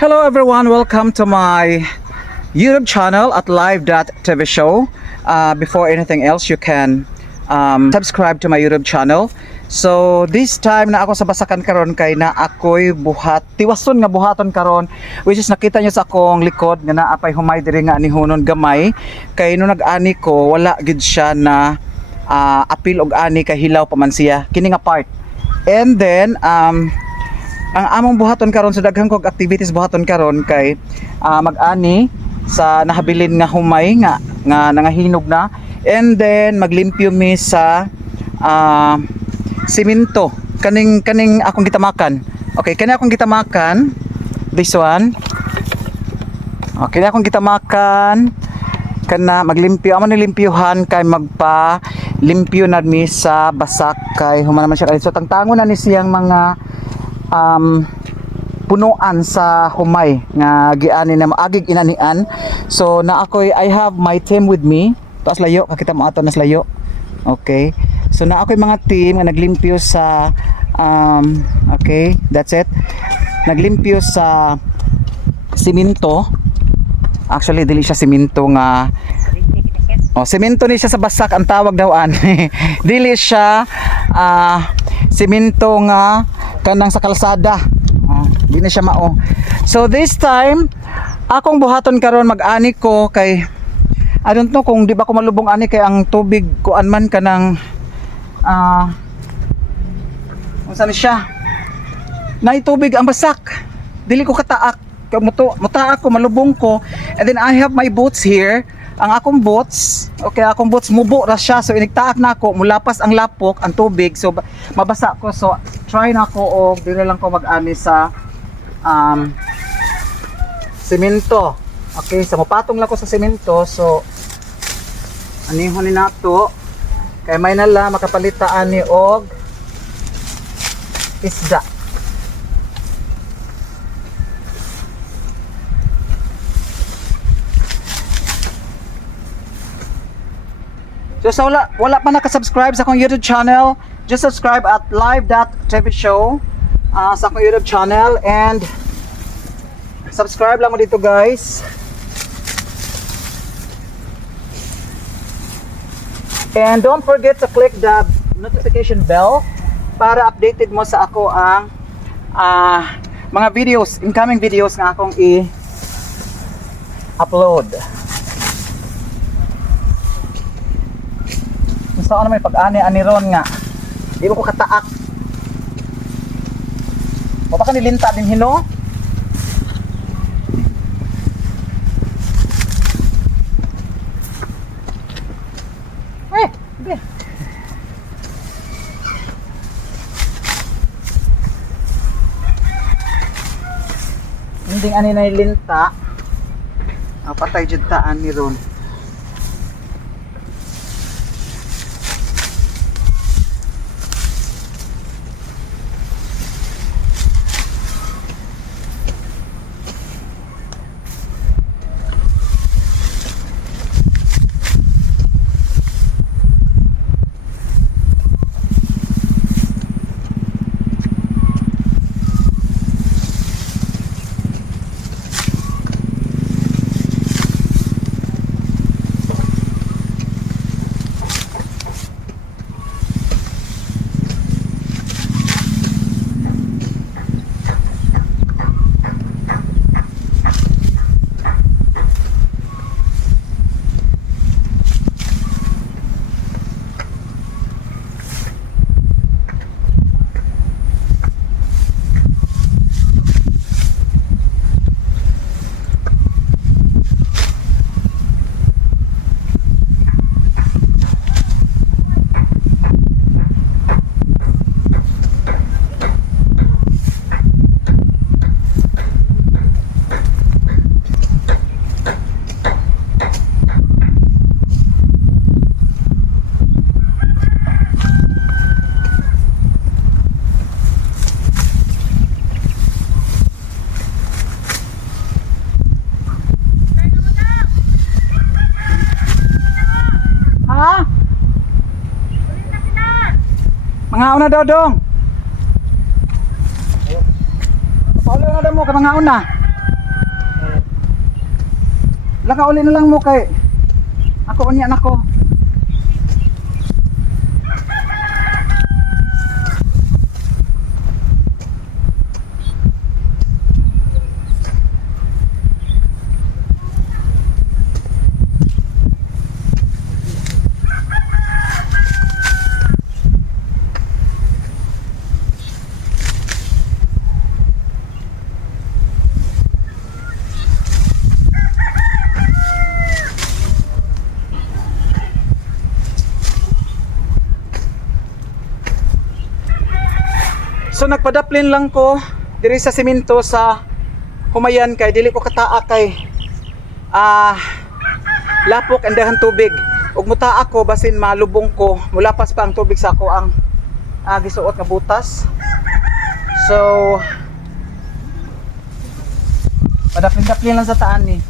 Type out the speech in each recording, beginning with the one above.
Hello everyone, welcome to my YouTube channel at live.tv show. Before anything else, you can subscribe to my YouTube channel. So this time na ako sa Basakan karon kay na ako'y buhat, tiwason nga buhaton karon, which is nakita niyo sa akong likod nga naapay humay diri nga nihunon gamay kay no nag-ani ko wala gid siya na apil og ani kay hilaw pa man siya kini nga part. And then ang among buhaton karon sa daghang kog activities buhaton karon kay mag-ani sa nahabilin nga humay nga nangahinog na, and then maglimpyo mi sa simento kaning akong gitamakan. Okay, kani akong gitamakan, this one. Okay, akong gitamakan kana maglimpyo amo ni limpyuhan kay magpa limpyo na mi sa basak kay human naman siya kay so tangtangon na ni siyang mga punuan sa humay nga giani na maagig inanian. So na ako'y I have my team with me. Taas layo kakita mo ato nas layo. Okay, so na ako'y mga team nga naglimpyo sa okay, that's it, naglimpyo sa simento. Actually dili siya simento nga simento ni siya sa basak ang tawag dawan. Dili siya simento nga kanang sa kalsada. Di na siya mao. So this time akong buhaton karon mag-ani ko kay I don't know kung di ba ko malubong ani kay ang tubig kuan man kanang unsa ni siya nay tubig ang basak, dili ko kataak mutaak ko malubong ko, and then I have my boots here. Ang akong boots, okay, akong boots mubo ra siya, so inigtaak na ako, mulapas ang lapok, ang tubig, so mabasa ko, so try na ko o dili lang ko mag-ani sa semento. Okay, so mapatong lang ko sa semento, so anihon ni nato kay may nala makapalitaan ni og isda. So sa wala pa nakasubscribe sa akong YouTube channel, just subscribe at live.tv show sa akong YouTube channel, and subscribe lang mo dito guys. And don't forget to click the notification bell para updated mo sa ako ang mga videos, incoming videos nga akong i-upload. Saan may pag-ani ron nga di ba ko kataak o baka nilinta din hino. Okay. Hindi ani na nilinta patay jud taan ni ron. Mga una dodong. Paulo na damo ka mga una. Laka uli na lang mo kay ako unya nako. So nagpadaplin lang ko diri sa semento sa Humayan kay dili ko kataa kay lapok and dahan tubig. Ug mutaa ko basin malubong ko, mulapas pa ang tubig sa ako ang gisuot nga butas. So padaplin-daplin lang sa taan ni.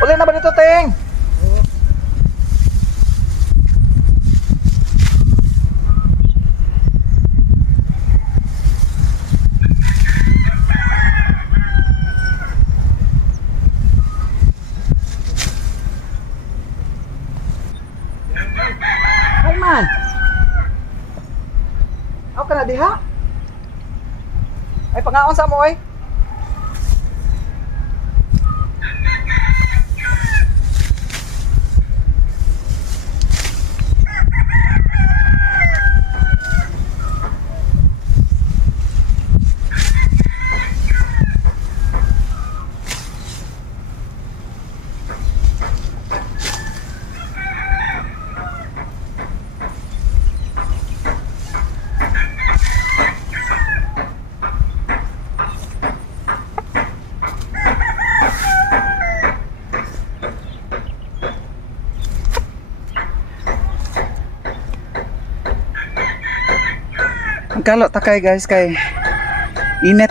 Uli na ba dito, Teng? Hay man. Ako ka na diha? Ay pangaon sa mo ay. Magkalo takay guys kay init.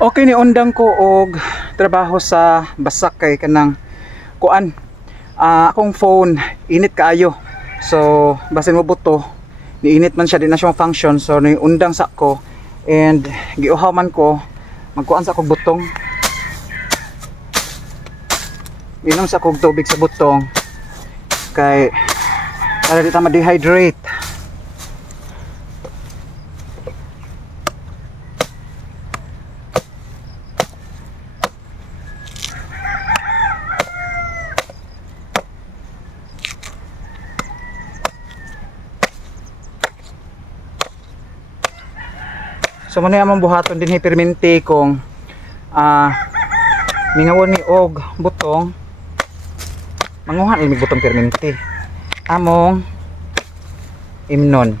Okay ni undang ko og trabaho sa basak kay kanang kuan. Akong phone init kaayo. So basin mo buto, niinit man siya, di na siya function. So ni undang sa ko and giuhaw man ko magkuan sa akong butong. Inom sa akong tubig sa butong kay para di ta ma-dehydrate. So muna among buhaton din permente kung mingawon ni og butong manguhan ini butong permente among imnon.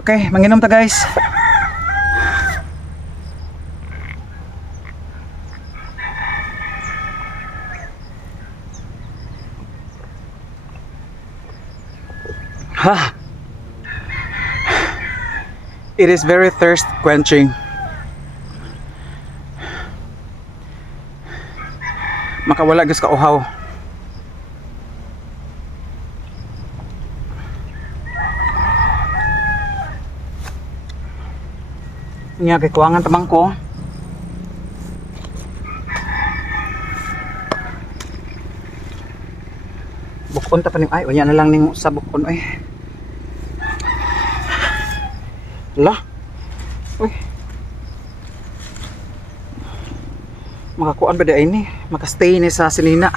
Okay, manginom ta guys. It is very thirst quenching. Makawala gus ka uhaw. Nya kay kuwangan tamang ko. Bukon ta panim ay unya na lang ning sa bukon ay. Lah. Uy. Makakuan ba day ini? Makastay ni sa sinina.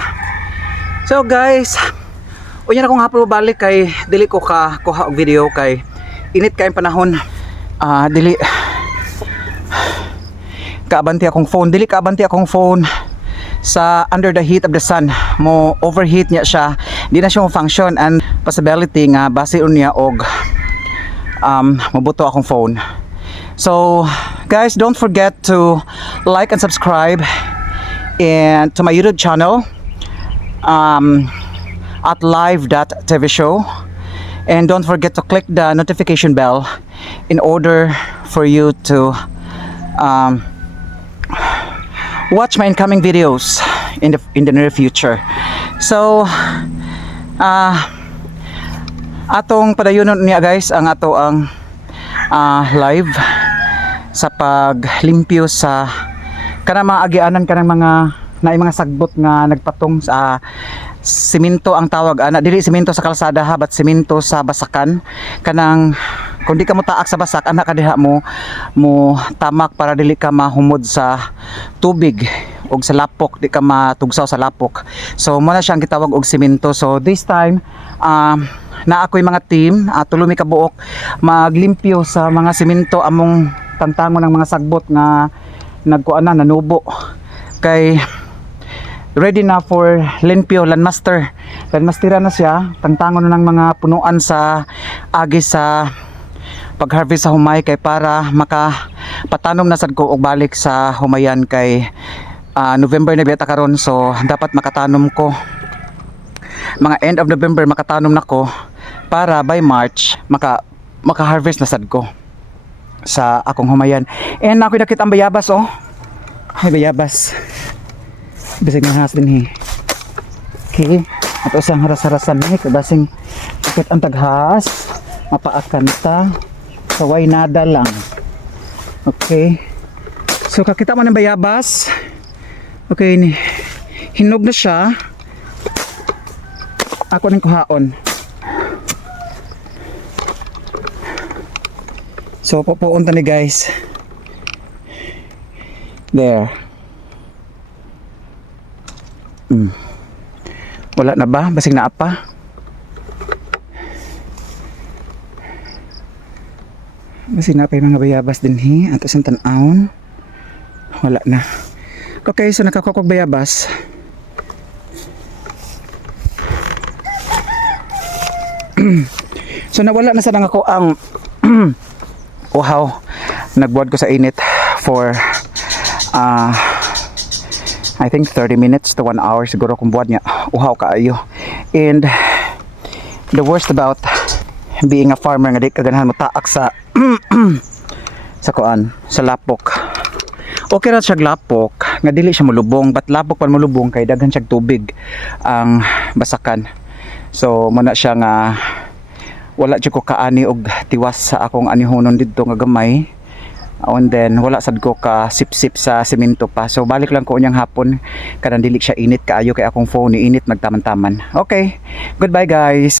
So guys, unya na kong hapon balik kay dili ko ka kuha og video kay init kay panahon. Dili kaabanti akong phone, dili kaabanti akong phone sa under the heat of the sun. Mo overheat niya siya, di na siya mo function and possibility nga base unya og mabuto akong phone. So guys, don't forget to like and subscribe and to my YouTube channel at live.tv show, And don't forget to click the notification bell in order for you to watch my incoming videos in the near future. So atong padayonon niya guys ang ato ang live sa paglimpyo sa kanang mga agianan, kanang mga sagbot nga nagpatong sa simento ang tawag ana, dili simento sa kalsada ha, but simento sa basakan. Kanang kung di ka mo taak sa basak ana ka diha mo tamak para dili ka mahumod sa tubig og sa lapok, di ka matugsaw sa lapok. So mo na siyang gitawag og simento. So this time na ako'y mga team, tulo mi kabuok maglimpyo sa mga simento among tantangon ng mga sagbot nga nagkuan na nanubo. Kay ready na for limpyo, landmastera na siya, tangtangon na ng mga punuan sa agi sa pag-harvest sa humay, kay para makapatanom na sad ko og balik sa humayan. Kay November na biyata karon, so dapat makatanom ko mga end of November, makatanom na ko para by March maka-harvest na sad ko sa akong humayan. And ako'y nakita ang bayabas, oh. Ay, bayabas. Bisig ng has din he. Okay. At usang haras-harasan ni kabasing ikot ang taghas. Mapaakan ta. Kaway nada lang. Okay. So kakita mo ng bayabas. Okay ni. Hinog na siya. Ako nang kuhaon. So pupuon ta ni guys. There. Wala na ba? Basing na apa? Basing na pa yung mga bayabas din hi. At isang tanawon. Wala na. Okay, so nakakukog bayabas. So nawala na sa nang ako ang uhaw. Nagbuhat ko sa init for I think 30 minutes to 1 hour siguro kung buhat niya. Uhaw kaayo. And the worst about being a farmer nga di ka ganahan mo taak sa sa kuan, sa lapok. Okay ra siya lapok nga dili siya mulubong, but lapok pa mulubong kay daghan siya tubig ang basakan. So muna siya nga wala jud ko kaani og tiwas sa akong anihonon didto nga gamay. And then wala sad ko ka sip-sip sa semento pa. So balik lang ko unyang hapon kanang dili siya init kaayo kay akong phone ni init magtaman-taman. Okay. Goodbye guys.